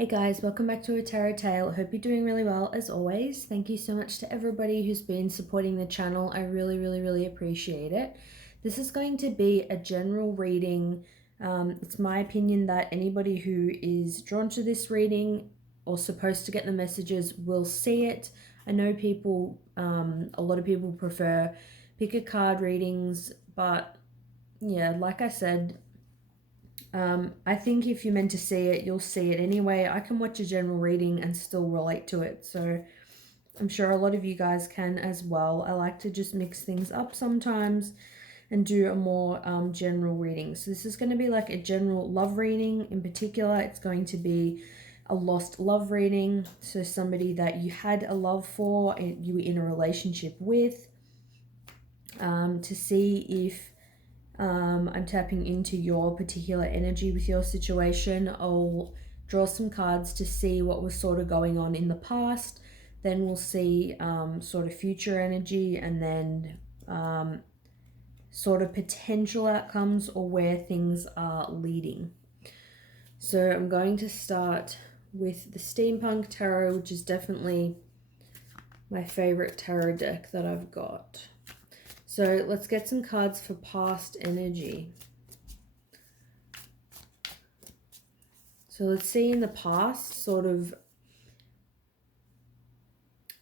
Hey guys, welcome back to a Tarot Tale. Hope you're doing really well as always. Thank you so much to everybody who's been supporting the channel. I really appreciate it. This is going to be a general reading. It's my opinion that anybody who is drawn to this reading or supposed to get the messages will see it. I know people, a lot of people prefer pick a card readings, but yeah, like I said, I think if you're meant to see it, you'll see it anyway. I can watch a general reading and still relate to it. So I'm sure a lot of you guys can as well. I like to just mix things up sometimes and do a more general reading. So this is going to be like a general love reading. In particular, it's going to be a lost love reading. So somebody that you had a love for and you were in a relationship with, to see if I'm tapping into your particular energy with your situation. I'll draw some cards to see what was sort of going on in the past. Then we'll see sort of future energy, and then sort of potential outcomes or where things are leading. So I'm going to start with the Steampunk Tarot, which is definitely my favorite tarot deck that I've got. So let's get some cards for past energy. So let's see in the past, sort of,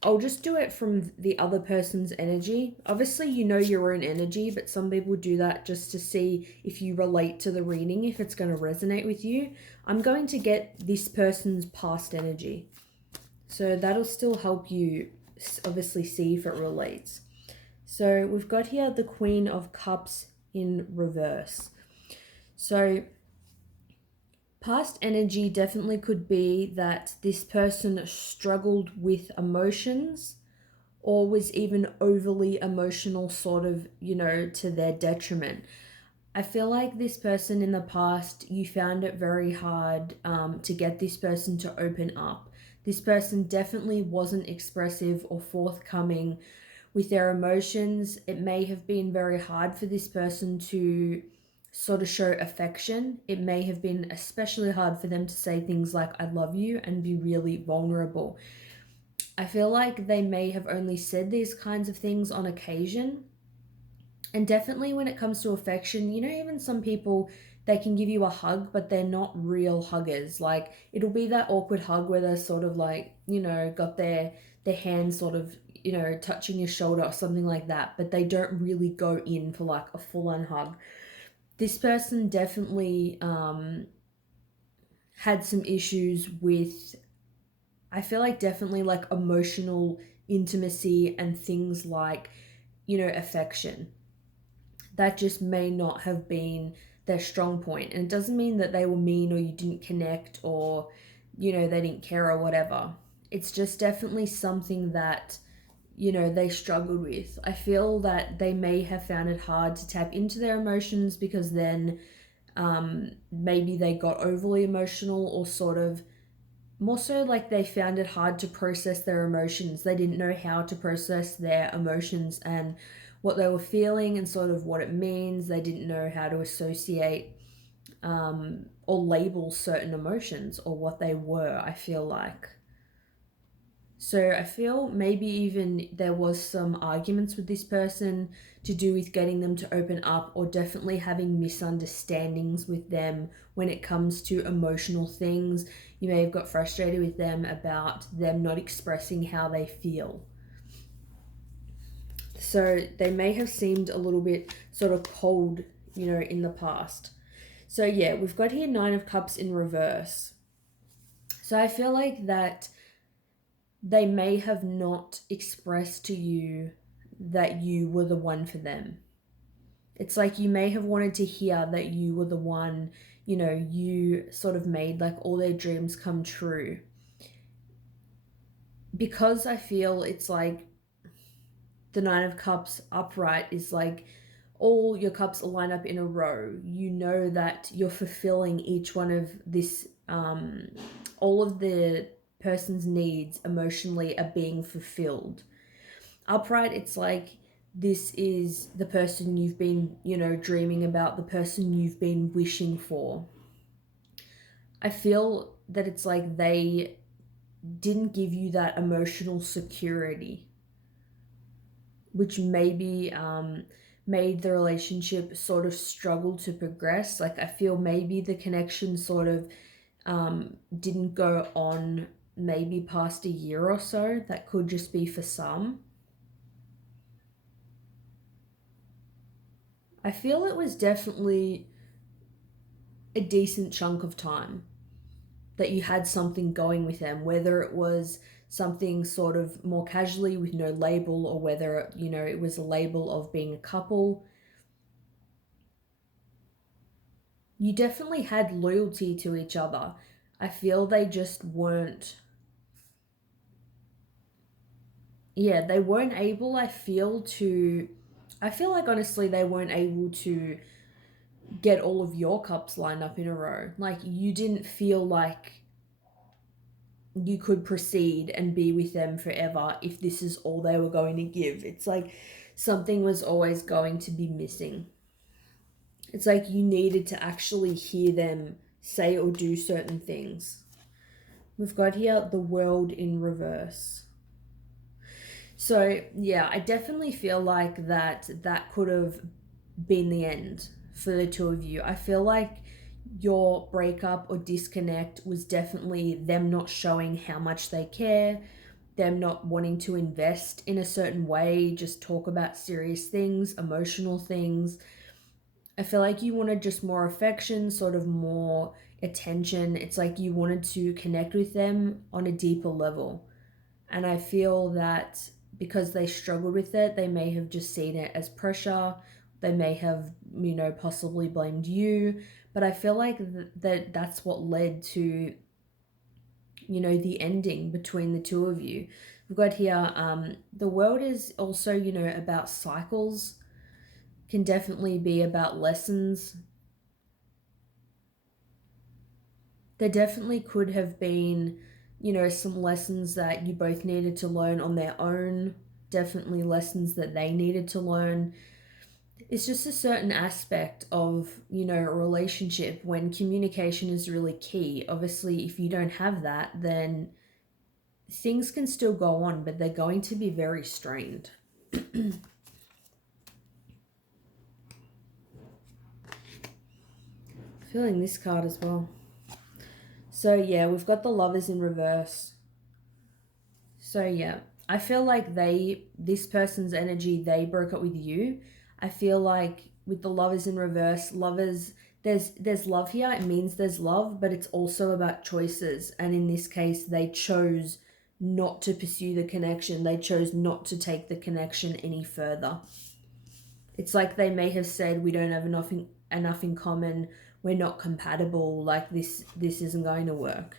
I'll just do it from the other person's energy. Obviously, you know your own energy, but some people do that just to see if you relate to the reading, if it's going to resonate with you. I'm going to get this person's past energy. So that'll still help you obviously see if it relates. So we've got here the Queen of Cups in reverse. So past energy definitely could be that this person struggled with emotions or was even overly emotional, sort of, to their detriment. I feel like this person in the past, you found it very hard to get this person to open up. This person definitely wasn't expressive or forthcoming with their emotions. It may have been very hard for this person to sort of show affection. It may have been especially hard for them to say things like I love you and be really vulnerable. I feel like they may have only said these kinds of things on occasion. And definitely when it comes to affection, even some people, they can give you a hug, but they're not real huggers. Like, it'll be that awkward hug where they're sort of like, got their hands sort of, touching your shoulder or something like that, but they don't really go in for like a full-on hug. This person definitely had some issues with, I feel like definitely like emotional intimacy and things like, affection. That just may not have been their strong point. And it doesn't mean that they were mean or you didn't connect or, they didn't care or whatever. It's just definitely something that, they struggled with. I feel that they may have found it hard to tap into their emotions because then maybe they got overly emotional, or sort of more so like they found it hard to process their emotions. They didn't know how to process their emotions and what they were feeling and sort of what it means. They didn't know how to associate or label certain emotions or what they were, I feel like. So I feel maybe even there was some arguments with this person to do with getting them to open up, or definitely having misunderstandings with them when it comes to emotional things. You may have got frustrated with them about them not expressing how they feel. So they may have seemed a little bit sort of cold, in the past. So yeah, we've got here 9 of Cups in reverse. So I feel like that they may have not expressed to you that you were the one for them. It's like you may have wanted to hear that you were the one, you sort of made like all their dreams come true. Because I feel it's like the 9 of Cups upright is like all your cups line up in a row. You know that you're fulfilling each one of this, all of the person's needs emotionally are being fulfilled. Upright, it's like this is the person you've been, dreaming about, the person you've been wishing for. I feel that it's like they didn't give you that emotional security, which maybe made the relationship sort of struggle to progress. Like I feel maybe the connection sort of didn't go on maybe past a year or so. That could just be for some. I feel it was definitely a decent chunk of time that you had something going with them, whether it was something sort of more casually with no label, or whether, you know, it was a label of being a couple. You definitely had loyalty to each other. I feel they just weren't, yeah, they weren't able, I feel like honestly they weren't able to get all of your cups lined up in a row. Like you didn't feel like you could proceed and be with them forever if this is all they were going to give. It's like something was always going to be missing. It's like you needed to actually hear them say or do certain things. We've got here the world in reverse. So yeah, I definitely feel like that could have been the end for the two of you. I feel like your breakup or disconnect was definitely them not showing how much they care, them not wanting to invest in a certain way, just talk about serious things, emotional things. I feel like you wanted just more affection, sort of more attention. It's like you wanted to connect with them on a deeper level. And I feel that because they struggled with it, they may have just seen it as pressure. They may have, you know, possibly blamed you. But I feel like that's what led to, you know, the ending between the two of you. We've got here, the world is also, you know, about cycles, can definitely be about lessons. There definitely could have been, you know, some lessons that you both needed to learn on their own, definitely lessons that they needed to learn. It's just a certain aspect of, you know, a relationship when communication is really key. Obviously, if you don't have that, then things can still go on, but they're going to be very strained. Feeling this card as well. So yeah, we've got the Lovers in reverse. So yeah, I feel like this person's energy, they broke up with you. I feel like with the Lovers in reverse, lovers, there's love here. It means there's love, but it's also about choices. And in this case, they chose not to pursue the connection. They chose not to take the connection any further. It's like they may have said, we don't have enough in common. We're not compatible. Like this isn't going to work.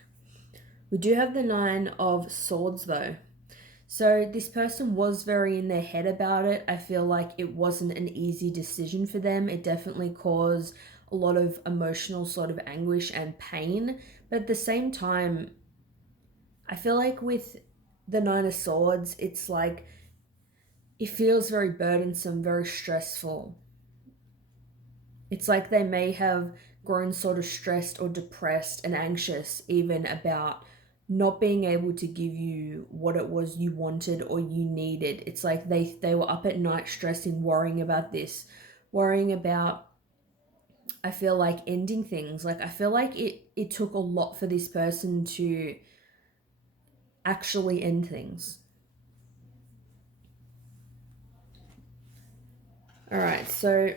We do have the Nine of Swords though. So this person was very in their head about it. I feel like it wasn't an easy decision for them. It definitely caused a lot of emotional sort of anguish and pain. But at the same time, I feel like with the Nine of Swords, it's like it feels very burdensome, very stressful. It's like they may have grown sort of stressed or depressed and anxious even about not being able to give you what it was you wanted or you needed. It's like they were up at night stressing, worrying about this, worrying about, I feel like, ending things. Like I feel like it took a lot for this person to actually end things. All right, so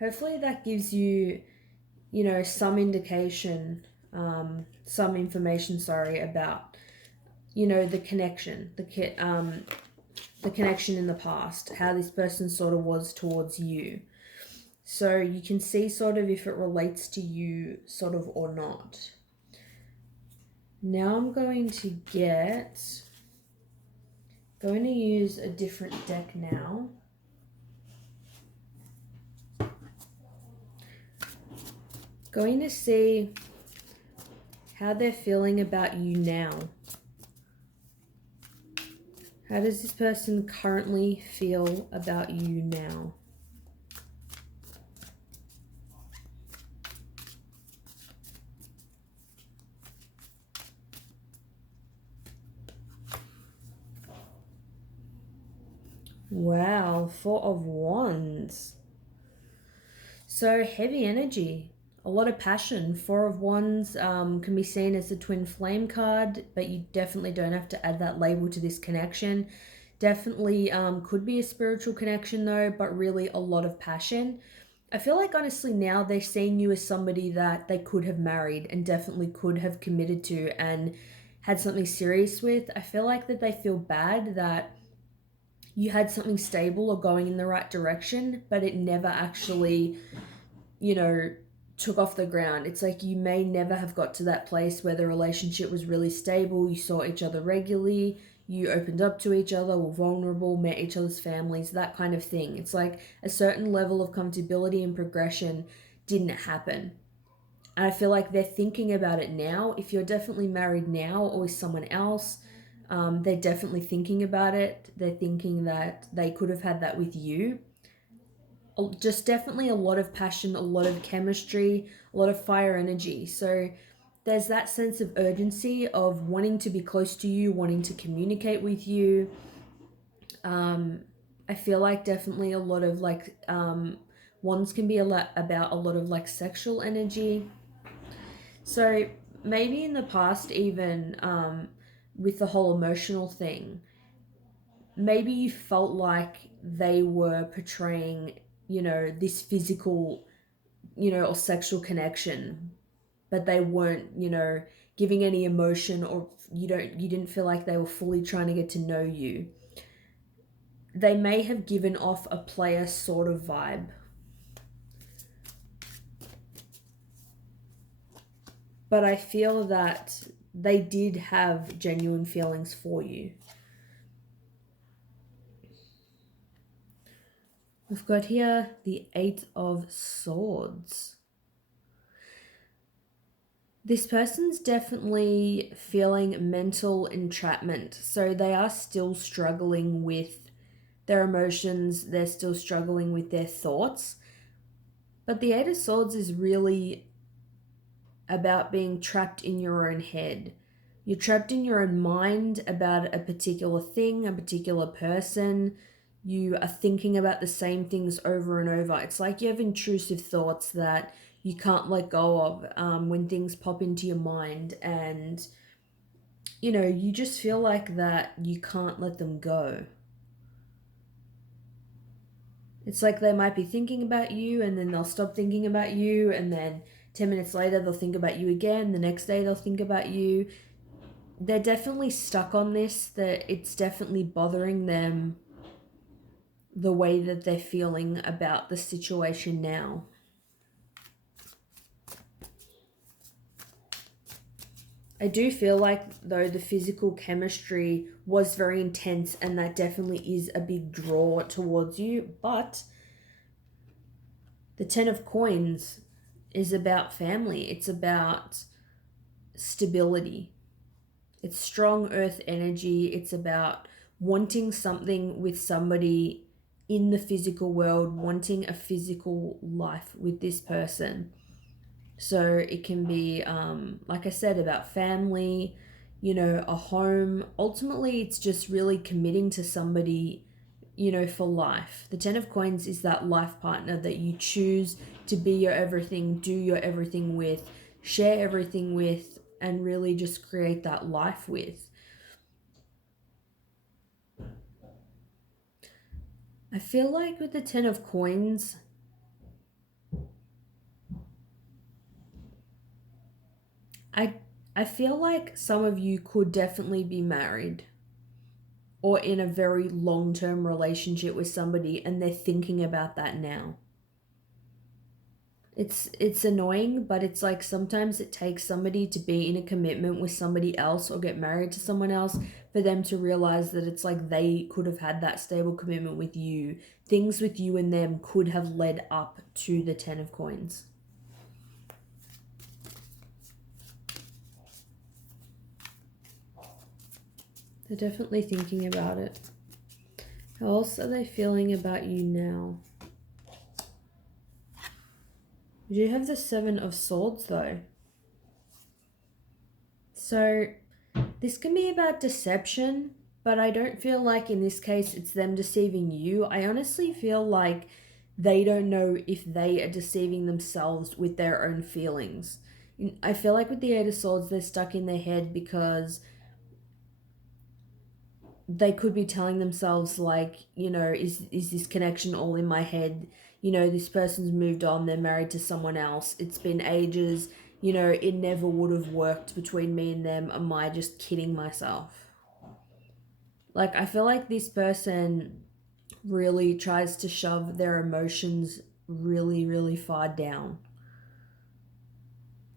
hopefully that gives you, you know, some indication, some information, sorry, about, you know, the connection, the connection in the past, how this person sort of was towards you. So you can see sort of if it relates to you sort of or not. Now I'm going to use a different deck now. Going to see how they're feeling about you now. How does this person currently feel about you now? Wow, Four of Wands. So heavy energy, a lot of passion. Four of Wands can be seen as the twin flame card, but you definitely don't have to add that label to this connection. Definitely could be a spiritual connection though, but really a lot of passion. I feel like honestly now they're seeing you as somebody that they could have married and definitely could have committed to and had something serious with. I feel like that they feel bad that you had something stable or going in the right direction, but it never actually, you know, took off the ground. It's like you may never have got to that place where the relationship was really stable, you saw each other regularly, you opened up to each other, were vulnerable, met each other's families, that kind of thing. It's like a certain level of comfortability and progression didn't happen. And I feel like they're thinking about it now. If you're definitely married now or with someone else, they're definitely thinking about it. They're thinking that they could have had that with you. Just definitely a lot of passion, a lot of chemistry, a lot of fire energy. So there's that sense of urgency of wanting to be close to you, wanting to communicate with you. Um, I feel like definitely a lot of like wands can be a lot about a lot of like sexual energy. So maybe in the past, even with the whole emotional thing, maybe you felt like they were portraying, this physical, or sexual connection, but they weren't, giving any emotion, or you didn't feel like they were fully trying to get to know you. They may have given off a player sort of vibe. But I feel that they did have genuine feelings for you. We've got here the Eight of Swords. This person's definitely feeling mental entrapment. So they are still struggling with their emotions, they're still struggling with their thoughts. But the Eight of Swords is really about being trapped in your own head. You're trapped in your own mind about a particular thing, a particular person. You are thinking about the same things over and over. It's like you have intrusive thoughts that you can't let go of when things pop into your mind, and you just feel like that you can't let them go. It's like they might be thinking about you and then they'll stop thinking about you, and then 10 minutes later they'll think about you again. The next day they'll think about you. They're definitely stuck on this, that it's definitely bothering them the way that they're feeling about the situation now. I do feel like, though, the physical chemistry was very intense, and that definitely is a big draw towards you. But the Ten of Coins is about family, it's about stability, it's strong earth energy, it's about wanting something with somebody in the physical world, wanting a physical life with this person. So it can be, like I said, about family, a home. Ultimately, it's just really committing to somebody, for life. The Ten of Coins is that life partner that you choose to be your everything, do your everything with, share everything with, and really just create that life with. I feel like with the Ten of Coins, I I feel like some of you could definitely be married or in a very long-term relationship with somebody, and they're thinking about that now. It's annoying, but it's like sometimes it takes somebody to be in a commitment with somebody else or get married to someone else for them to realize that it's like they could have had that stable commitment with you. Things with you and them could have led up to the Ten of Coins. They're definitely thinking about it. How else are they feeling about you now? You do have the Seven of Swords though. So this can be about deception. But I don't feel like in this case it's them deceiving you. I honestly feel like they don't know if they are deceiving themselves with their own feelings. I feel like with the Eight of Swords, they're stuck in their head because they could be telling themselves like, is this connection all in my head? This person's moved on, they're married to someone else, it's been ages, it never would have worked between me and them. Am I just kidding myself? Like, I feel like this person really tries to shove their emotions really, really far down.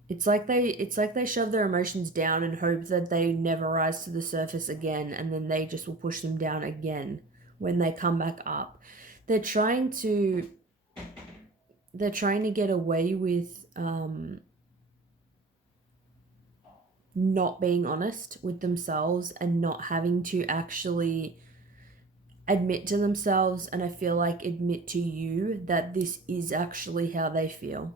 It's like they shove their emotions down and hope that they never rise to the surface again, and then they just will push them down again when they come back up. They're trying to get away with not being honest with themselves and not having to actually admit to themselves, and I feel like admit to you that this is actually how they feel.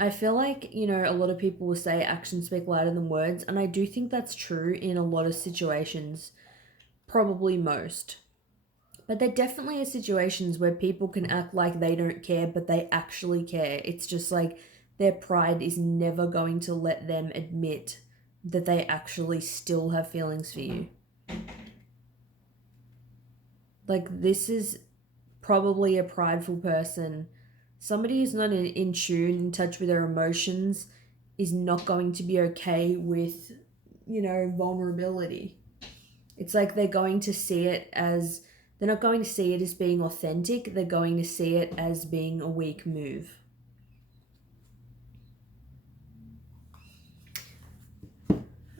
I feel like, a lot of people will say actions speak louder than words, and I do think that's true in a lot of situations, probably most. But there definitely are situations where people can act like they don't care, but they actually care. It's just like their pride is never going to let them admit that they actually still have feelings for you. Like, this is probably a prideful person. Somebody who's not in tune, in touch with their emotions, is not going to be okay with, vulnerability. It's like they're going to see it as, they're not going to see it as being authentic, they're going to see it as being a weak move.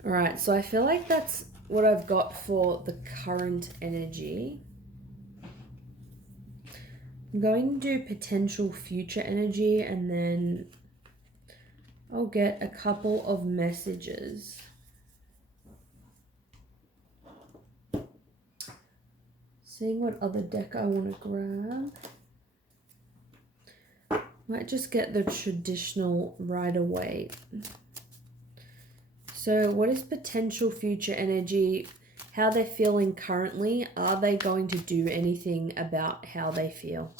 Alright, so I feel like that's what I've got for the current energy. I'm going to do potential future energy, and then I'll get a couple of messages. Seeing what other deck I want to grab. Might just get the traditional Rider-Waite. So what is potential future energy? How they're feeling currently. Are they going to do anything about how they feel?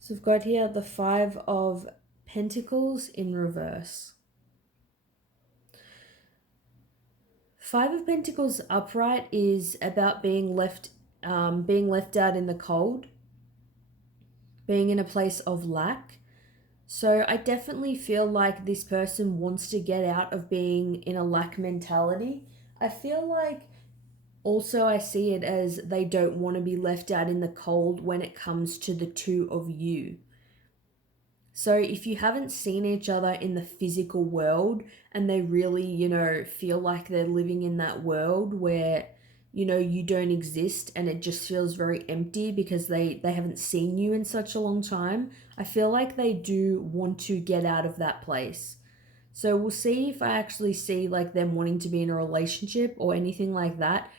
So I've got here the Five of Pentacles in reverse. Five of Pentacles upright is about being left out in the cold, being in a place of lack. So I definitely feel like this person wants to get out of being in a lack mentality. I feel like also I see it as they don't want to be left out in the cold when it comes to the two of you. So if you haven't seen each other in the physical world and they really, feel like they're living in that world where, you don't exist and it just feels very empty because they haven't seen you in such a long time, I feel like they do want to get out of that place. So we'll see if I actually see like them wanting to be in a relationship or anything like that.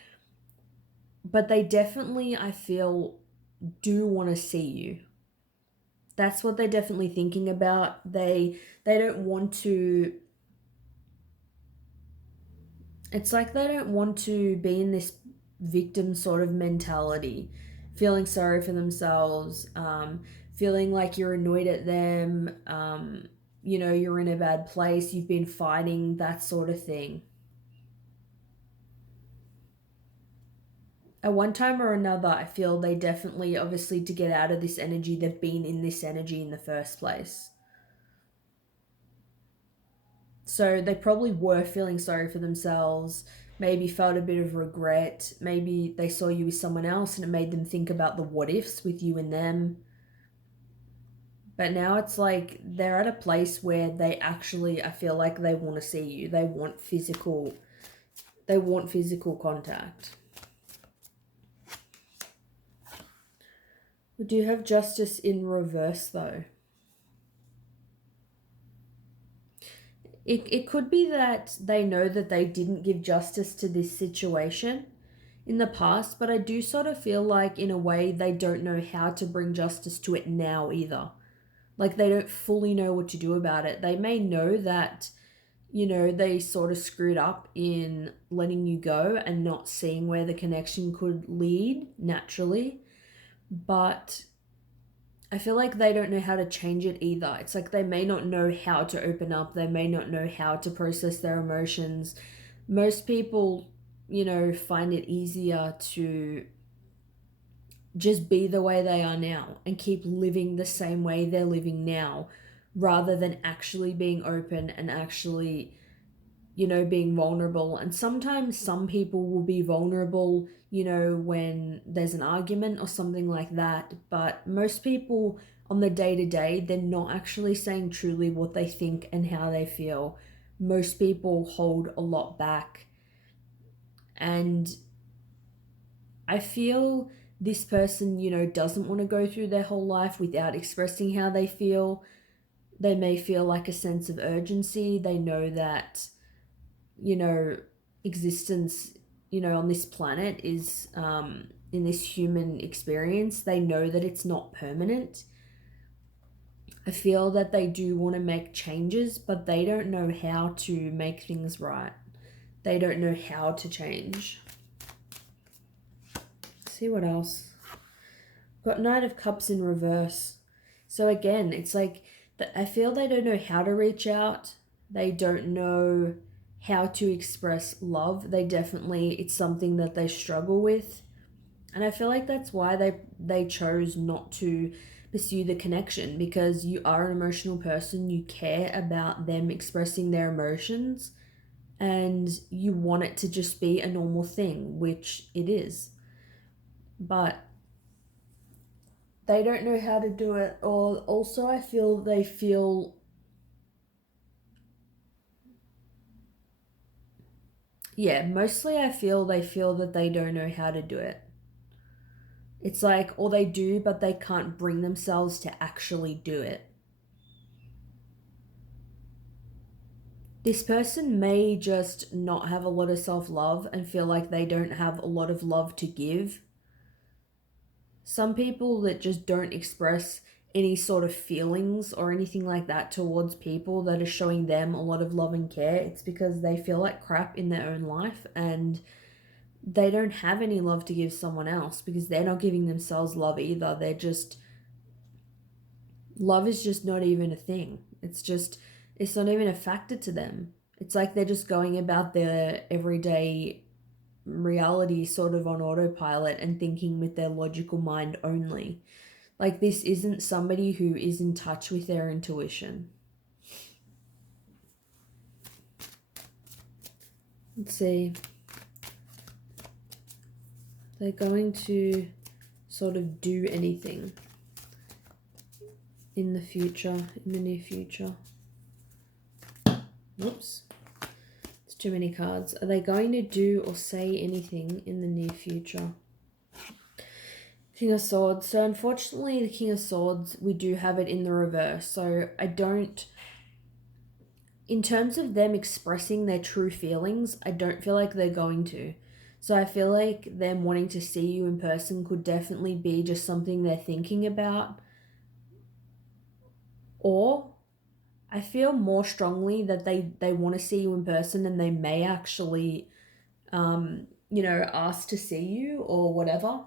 But they definitely, I feel, do want to see you. That's what they're definitely thinking about. They don't want to, it's like they don't want to be in this victim sort of mentality, feeling sorry for themselves, feeling like you're annoyed at them, you're in a bad place, you've been fighting, that sort of thing. At one time or another, I feel they definitely, obviously, to get out of this energy, they've been in this energy in the first place. So they probably were feeling sorry for themselves, maybe felt a bit of regret, maybe they saw you with someone else and it made them think about the what ifs with you and them. But now it's like they're at a place where they actually, I feel like they want to see you. They want physical contact. We do have Justice in reverse though. It could be that they know that they didn't give justice to this situation in the past, but I do sort of feel like in a way they don't know how to bring justice to it now either. Like they don't fully know what to do about it. They may know that, you know, they sort of screwed up in letting you go and not seeing where the connection could lead naturally. But I feel like they don't know how to change it either. It's like they may not know how to open up, they may not know how to process their emotions. Most people, you know, find it easier to just be the way they are now and keep living the same way they're living now rather than actually being open and actually, you know, being vulnerable. And sometimes some people will be vulnerable, you know, when there's an argument or something like that. But most people on the day to day, they're not actually saying truly what they think and how they feel. Most people hold a lot back. And I feel this person, you know, doesn't want to go through their whole life without expressing how they feel. They may feel like a sense of urgency. They know that, you know, existence, you know, on this planet is, in this human experience, they know that it's not permanent. I feel that they do want to make changes, but they don't know how to make things right. They don't know how to change. Let's see what else. Got Knight of Cups in reverse. So again, it's like, I feel they don't know how to reach out. They don't know how to express love. It's something that they struggle with. And I feel like that's why they chose not to pursue the connection, because you are an emotional person, you care about them expressing their emotions, and you want it to just be a normal thing, which it is. But they don't know how to do it. Or also I feel mostly I feel they feel that they don't know how to do it. It's like, or they do, but they can't bring themselves to actually do it. This person may just not have a lot of self-love and feel like they don't have a lot of love to give. Some people that just don't express any sort of feelings or anything like that towards people that are showing them a lot of love and care, it's because they feel like crap in their own life and they don't have any love to give someone else, because they're not giving themselves love either. They're just, love is just not even a thing. It's not even a factor to them. It's like they're just going about their everyday reality sort of on autopilot and thinking with their logical mind only. Like, this isn't somebody who is in touch with their intuition. Let's see. They're going to sort of do anything in the future, in the near future. Oops. It's too many cards. Are they going to do or say anything in the near future? King of Swords. So unfortunately, the King of Swords, we do have it in the reverse. So I don't, in terms of them expressing their true feelings, I don't feel like they're going to. So I feel like them wanting to see you in person could definitely be just something they're thinking about. Or I feel more strongly that they want to see you in person and they may actually, you know, ask to see you or whatever.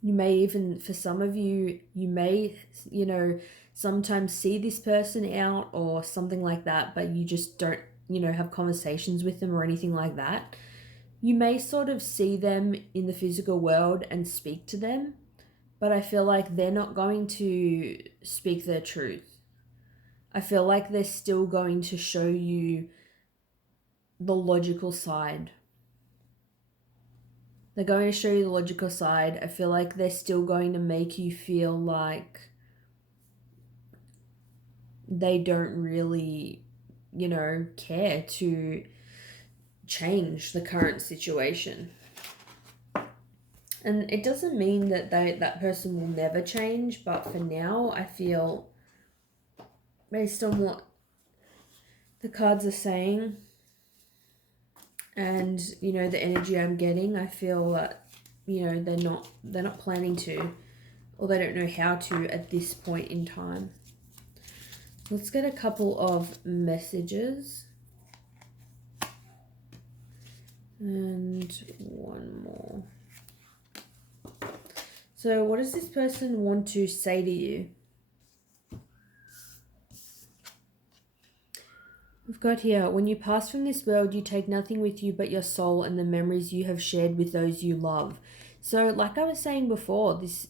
You may even, for some of you, you may, you know, sometimes see this person out or something like that, but you just don't, you know, have conversations with them or anything like that. You may sort of see them in the physical world and speak to them, but I feel like they're not going to speak their truth. I feel like they're still going to show you the logical side. They're going to show you the logical side. I feel like they're still going to make you feel like they don't really, you know, care to change the current situation. And it doesn't mean that that person will never change, but for now, I feel, based on what the cards are saying and, you know, the energy I'm getting, I feel that, you know, they're not planning to, or they don't know how to at this point in time. Let's get a couple of messages. And one more. So what does this person want to say to you? We've got here, when you pass from this world, you take nothing with you but your soul and the memories you have shared with those you love. So like I was saying before, this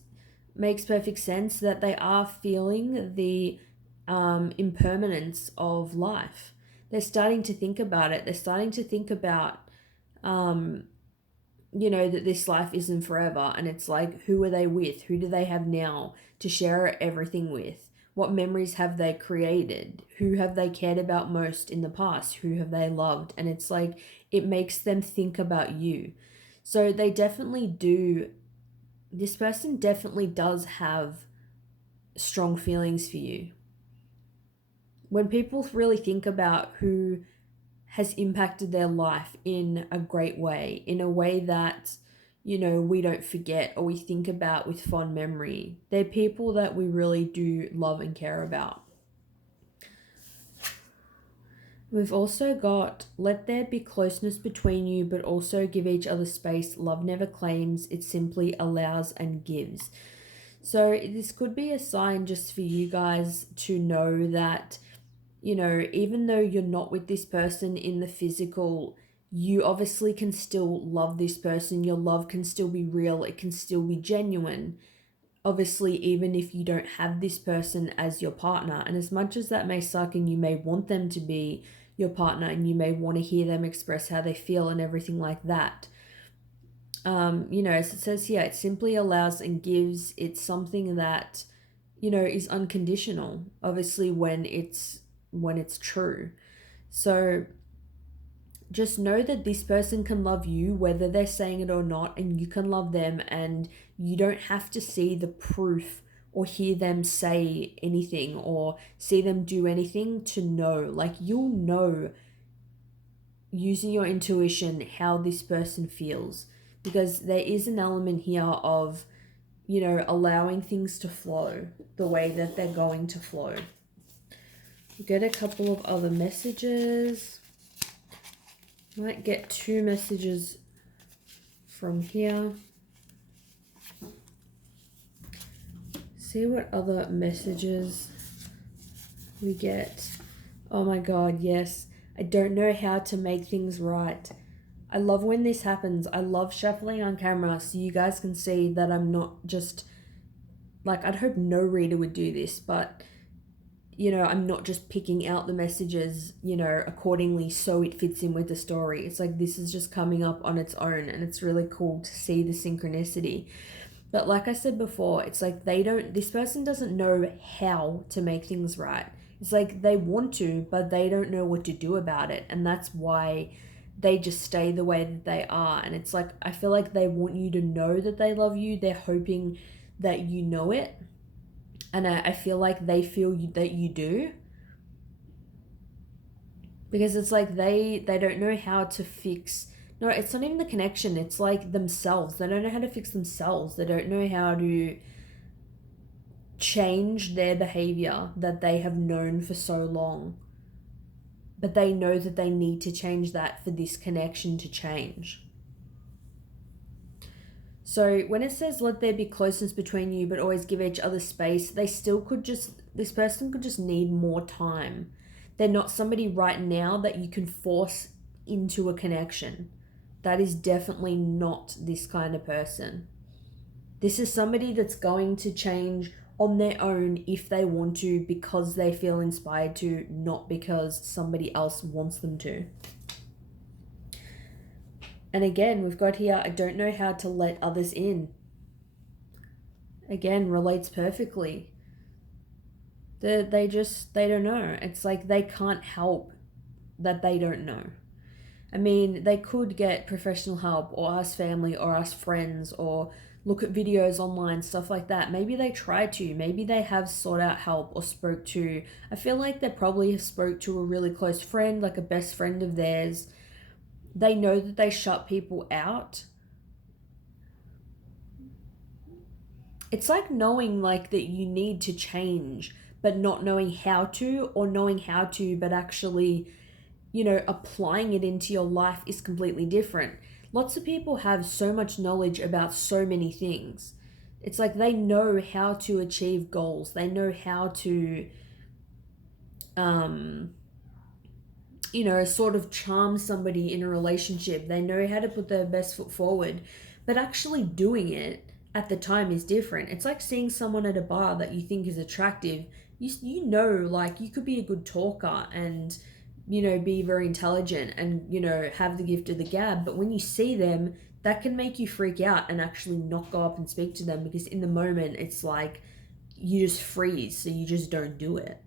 makes perfect sense that they are feeling the impermanence of life. They're starting to think about it. They're starting to think about, that this life isn't forever. And it's like, who are they with? Who do they have now to share everything with? What memories have they created? Who have they cared about most in the past? Who have they loved? And it's like, it makes them think about you. So they definitely do, this person definitely does have strong feelings for you. When people really think about who has impacted their life in a great way, in a way that, we don't forget or we think about with fond memory, they're people that we really do love and care about. We've also got, let there be closeness between you, but also give each other space. Love never claims, it simply allows and gives. So this could be a sign just for you guys to know that, even though you're not with this person in the physical, you obviously can still love this person. Your love can still be real. It can still be genuine. Obviously, even if you don't have this person as your partner. And as much as that may suck and you may want them to be your partner and you may want to hear them express how they feel and everything like that, as it says here, it simply allows and gives. It's something that, is unconditional, obviously, when it's true. So just know that this person can love you whether they're saying it or not, and you can love them, and you don't have to see the proof or hear them say anything or see them do anything to know. Like, you'll know using your intuition how this person feels, because there is an element here of, allowing things to flow the way that they're going to flow. Get a couple of other messages. Might get 2 messages from here. See what other messages we get. Oh my god, yes. I don't know how to make things right. I love when this happens. I love shuffling on camera so you guys can see that I'm not just, like, I'd hope no reader would do this, but I'm not just picking out the messages, accordingly so it fits in with the story. It's like this is just coming up on its own, and it's really cool to see the synchronicity. But like I said before, it's like this person doesn't know how to make things right. It's like they want to, but they don't know what to do about it. And that's why they just stay the way that they are. And it's like, I feel like they want you to know that they love you. They're hoping that you know it. And I feel like they feel that you do. Because it's like they don't know how to fix... No, it's not even the connection. It's like themselves. They don't know how to fix themselves. They don't know how to change their behavior that they have known for so long. But they know that they need to change that for this connection to change. So when it says let there be closeness between you but always give each other space, this person could just need more time. They're not somebody right now that you can force into a connection. That is definitely not this kind of person. This is somebody that's going to change on their own if they want to, because they feel inspired to, not because somebody else wants them to. And again, we've got here, I don't know how to let others in. Again, relates perfectly. They don't know. It's like they can't help that they don't know. I mean, they could get professional help or ask family or ask friends or look at videos online, stuff like that. Maybe they try to. Maybe they have sought out help or spoke to... I feel like they probably have spoke to a really close friend, like a best friend of theirs. They know that they shut people out. It's like knowing like that you need to change, but not knowing how to, or knowing how to but actually, applying it into your life is completely different. Lots of people have so much knowledge about so many things. It's like they know how to achieve goals. They know how to, um, sort of charm somebody in a relationship. They know how to put their best foot forward, but actually doing it at the time is different. It's like seeing someone at a bar that you think is attractive. Like you could be a good talker and, be very intelligent and, have the gift of the gab. But when you see them, that can make you freak out and actually not go up and speak to them, because in the moment it's like you just freeze, so you just don't do it.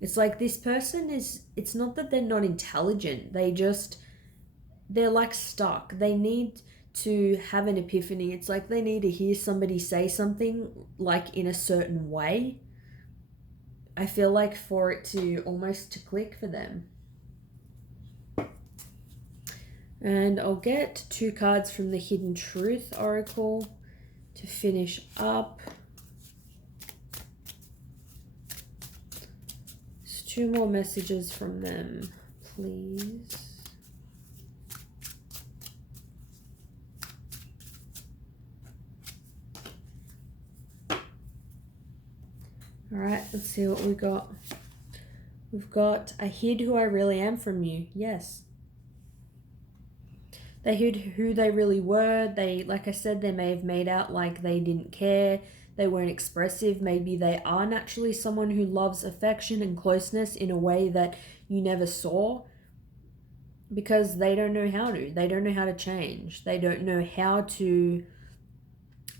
It's like this person it's not that they're not intelligent, they're like stuck. They need to have an epiphany. It's like they need to hear somebody say something like in a certain way, I feel like, for it to almost to click for them. And I'll get 2 cards from the Hidden Truth Oracle to finish up. 2 more messages from them, please. All right, let's see what we got. We've got, I hid who I really am from you. Yes. They hid who they really were. They, like I said, they may have made out like they didn't care. They weren't expressive. Maybe they are naturally someone who loves affection and closeness in a way that you never saw, because they don't know how to. They don't know how to change. They don't know how to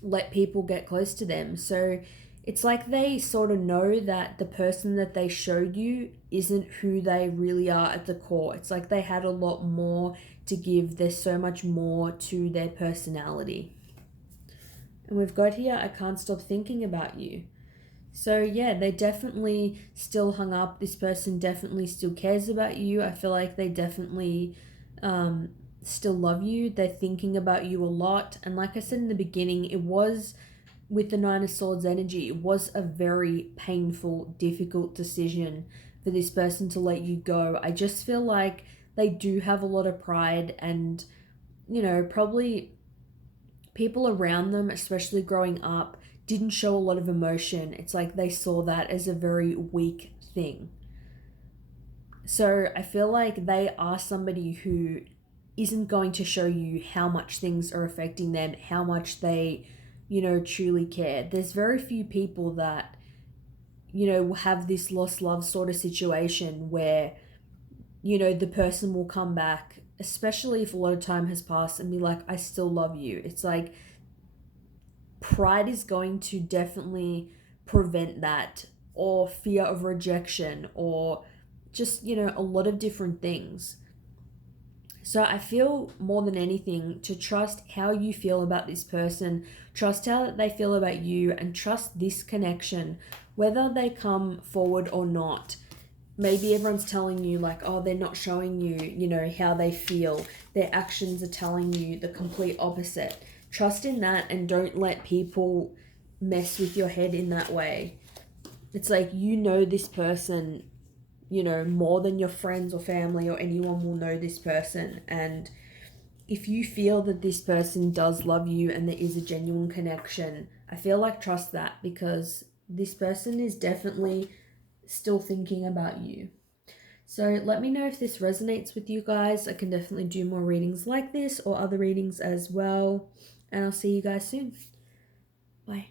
let people get close to them. So it's like they sort of know that the person that they showed you isn't who they really are at the core. It's like they had a lot more to give. There's so much more to their personality. And we've got here, I can't stop thinking about you. So yeah, they definitely still hung up. This person definitely still cares about you. I feel like they definitely still love you. They're thinking about you a lot. And like I said in the beginning, it was, with the Nine of Swords energy, it was a very painful, difficult decision for this person to let you go. I just feel like they do have a lot of pride, and, probably people around them, especially growing up, didn't show a lot of emotion. It's like they saw that as a very weak thing. So I feel like they are somebody who isn't going to show you how much things are affecting them, how much they, truly care. There's very few people that, have this lost love sort of situation where, the person will come back, especially if a lot of time has passed, and be like, I still love you. It's like pride is going to definitely prevent that, or fear of rejection, or just, a lot of different things. So I feel more than anything to trust how you feel about this person, trust how they feel about you, and trust this connection, whether they come forward or not. Maybe everyone's telling you like, oh, they're not showing you, how they feel. Their actions are telling you the complete opposite. Trust in that, and don't let people mess with your head in that way. It's like, this person, more than your friends or family or anyone will know this person. And if you feel that this person does love you and there is a genuine connection, I feel like trust that, because this person is definitely still thinking about you. So let me know if this resonates with you guys. I can definitely do more readings like this or other readings as well. And I'll see you guys soon. Bye.